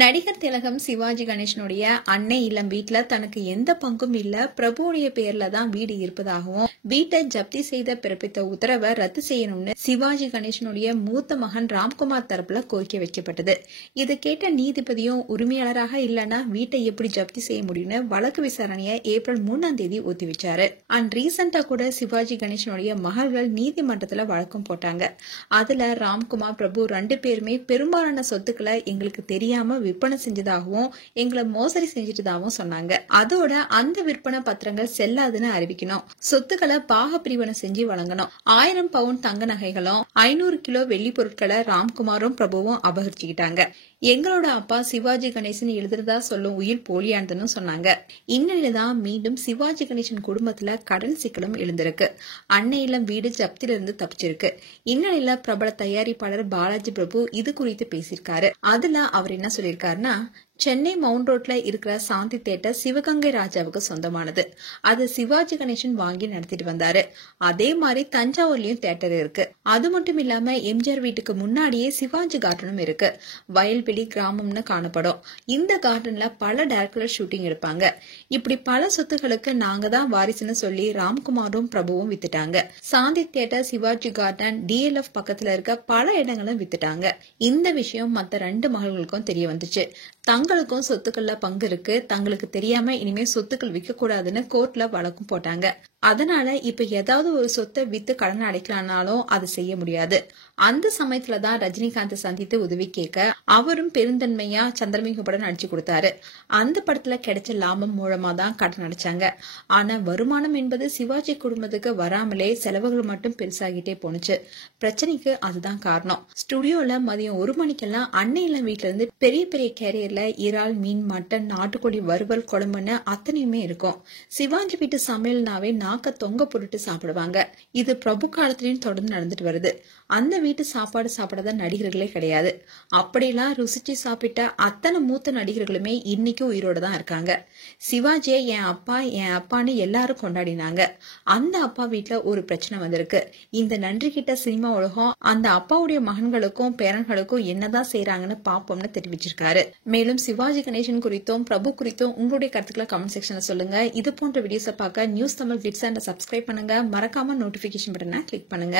நடிகர் திலகம் சிவாஜி கணேசனுடைய அன்னை இல்லம் வீட்டுல தனக்கு எந்த பங்கும் இல்ல, பிரபுவுடைய பேர்ல தான் வீடு இருப்பதாகவும் வீட்டை ஜப்தி செய்த பிறப்பித்த உத்தரவை ரத்து செய்யணும்னு சிவாஜி கணேசனுடைய மூத்த மகன் ராம்குமார் தரப்புல கோரிக்கை வைக்கப்பட்டது. இதை கேட்ட நீதிபதியும் உரிமையாளராக இல்லனா வீட்டை எப்படி ஜப்தி செய்ய முடியும்னு வழக்கு விசாரணையை ஏப்ரல் 3 ஒத்தி வச்சாரு. அண்ட் ரீசெண்டா கூட சிவாஜி கணேசனுடைய மகள்கள் நீதிமன்றத்துல வழக்கம் போட்டாங்க. அதுல ராம்குமார், பிரபு 2 பேருமே பெரும்பாலான சொத்துக்களை எங்களுக்கு தெரியாம விற்பனை செஞ்சதாகவும் எங்களை மோசடி செஞ்சிட்டதாகவும் சொன்னாங்க. அதோட அந்த விற்பனை பத்திரங்கள் செல்லாதுன்னு அறிவிக்கணும். சொத்துக்களை பாக பிரிவினை செஞ்சு வழங்கணும். 1000 பவுண்ட் தங்க நகைகளும் 500 கிலோ வெள்ளி பொருட்களை ராம்குமாரும் பிரபுவும் அபகரிச்சுக்கிட்டாங்க. எங்களோட அப்பா சிவாஜி கணேசன் எழுதுறதா சொல்லும் உயிர் போலியானதுன்னு சொன்னாங்க. இந்நிலையில்தான் மீண்டும் சிவாஜி கணேசன் குடும்பத்துல கடன் சிக்கலும் எழுந்திருக்கு. அன்னை இல்லம் வீடு ஜப்திலிருந்து தப்பிச்சிருக்கு. இந்நிலையில பிரபல தயாரிப்பாளர் பாலாஜி பிரபு இது குறித்து பேசியிருக்காரு. அதுல அவர் என்ன சொல்லியிருக்காருன்னா, சென்னை மவுண்ட் ரோட்ல இருக்கிற சாந்தி தியேட்டர் சிவகங்கை ராஜாவுக்கு சொந்தமானது. அது சிவாஜி கணேசன் வாங்கி நடத்திட்டு வந்தாரு. அதே மாதிரி தஞ்சாவூர்லயும் தியேட்டர் இருக்கு. அது மட்டும் இல்லாம எம்ஜிஆர் வீட்டுக்கு முன்னாடியே சிவாஜி கார்டனும் இருக்கு. வயல்வெளி கிராமம்னு காணப்படும். இந்த கார்டன்ல பல டைரக்டர் ஷூட்டிங் எடுப்பாங்க. இப்படி பல சொத்துக்களுக்கு நாங்க தான் வாரிசுன்னு சொல்லி ராம்குமாரும் பிரபுவும் வித்துட்டாங்க. சாந்தி தியேட்டர், சிவாஜி கார்டன், DLF பக்கத்துல இருக்க பல இடங்களும் வித்துட்டாங்க. இந்த விஷயம் மத்த 2 மகள்களுக்கும் தெரிய வந்துச்சு. தங்களுக்கும் சொத்துக்கள்ல பங்கு இருக்கு, தங்களுக்கு தெரியாம இனிமே சொத்துக்கள் விற்க கூடாதுன்னு கோர்ட்ல வழக்கும் போட்டாங்க. அதனால இப்ப ஏதாவது ஒரு சொத்தை வித்து கடன் அடைக்கலானாலும் அது செய்ய முடியாது. அந்த சமயத்துலதான் ரஜினிகாந்த் சந்தித்து உதவி கேட்க அவரும் பெருந்தன்மையா சந்திரமுகி படம் நடிச்சு கொடுத்தாரு. அந்த படத்துல கிடைச்ச லாபம் மூலமா தான் கடன் அடைச்சாங்க. ஆனா வருமானம் என்பது சிவாஜி குடும்பத்துக்கு வராமலே செலவுகள் மட்டும் பெருசாகிட்டே போனுச்சு. பிரச்சனைக்கு அதுதான் காரணம். ஸ்டுடியோல மதியம் 1 மணிக்கெல்லாம் அன்னை இல்லம் வீட்டுல இருந்து பெரிய பெரிய கேரியர்ல இறால், மீன், மட்டன், நாட்டுக்கோழி வறுவல், குழம்புன்னு அத்தனையுமே இருக்கும். சிவாஜி வீட்டு சமையல்னாவே நாக்க தொங்க போட்டுட்டு சாப்பிடுவாங்க. இது பிரபு காலத்திலயும் தொடர்ந்து நடந்துட்டு வருது. அந்த வீட்டு சாப்பாடு சாப்பிடாத நடிகர்களே கிடையாது. அப்படியெல்லாம் ருசிச்சு சாப்பிட்ட அத்தனை மூத்த நடிகர்களுமே இன்னைக்கும் உயிரோட தான் இருக்காங்க. சிவாஜியை என் அப்பா என் அப்பான்னு எல்லாரும் கொண்டாடினாங்க. அந்த அப்பா வீட்டுல ஒரு பிரச்சனை வந்திருக்கு. இந்த நன்றி கிட்ட சினிமா உலகம் அந்த அப்பாவுடைய மகன்களுக்கும் பேரன்களுக்கும் என்னதான் செய்யறாங்கன்னு பாப்போம்னு தெரிவிச்சிருக்காரு. மேலும் சிவாஜி கணேசன் குறித்தும் பிரபு குறித்தும் உங்களுடைய கருத்துக்களை கமெண்ட் செக்ஷன்ல சொல்லுங்க. இது போன்ற வீடியோஸை பார்க்க நியூஸ் தமிழ் கிட்ஸ் சப்ஸ்கிரைப் பண்ணுங்க. மறக்காம நோட்டிபிகேஷன் பட்டனை கிளிக் பண்ணுங்க.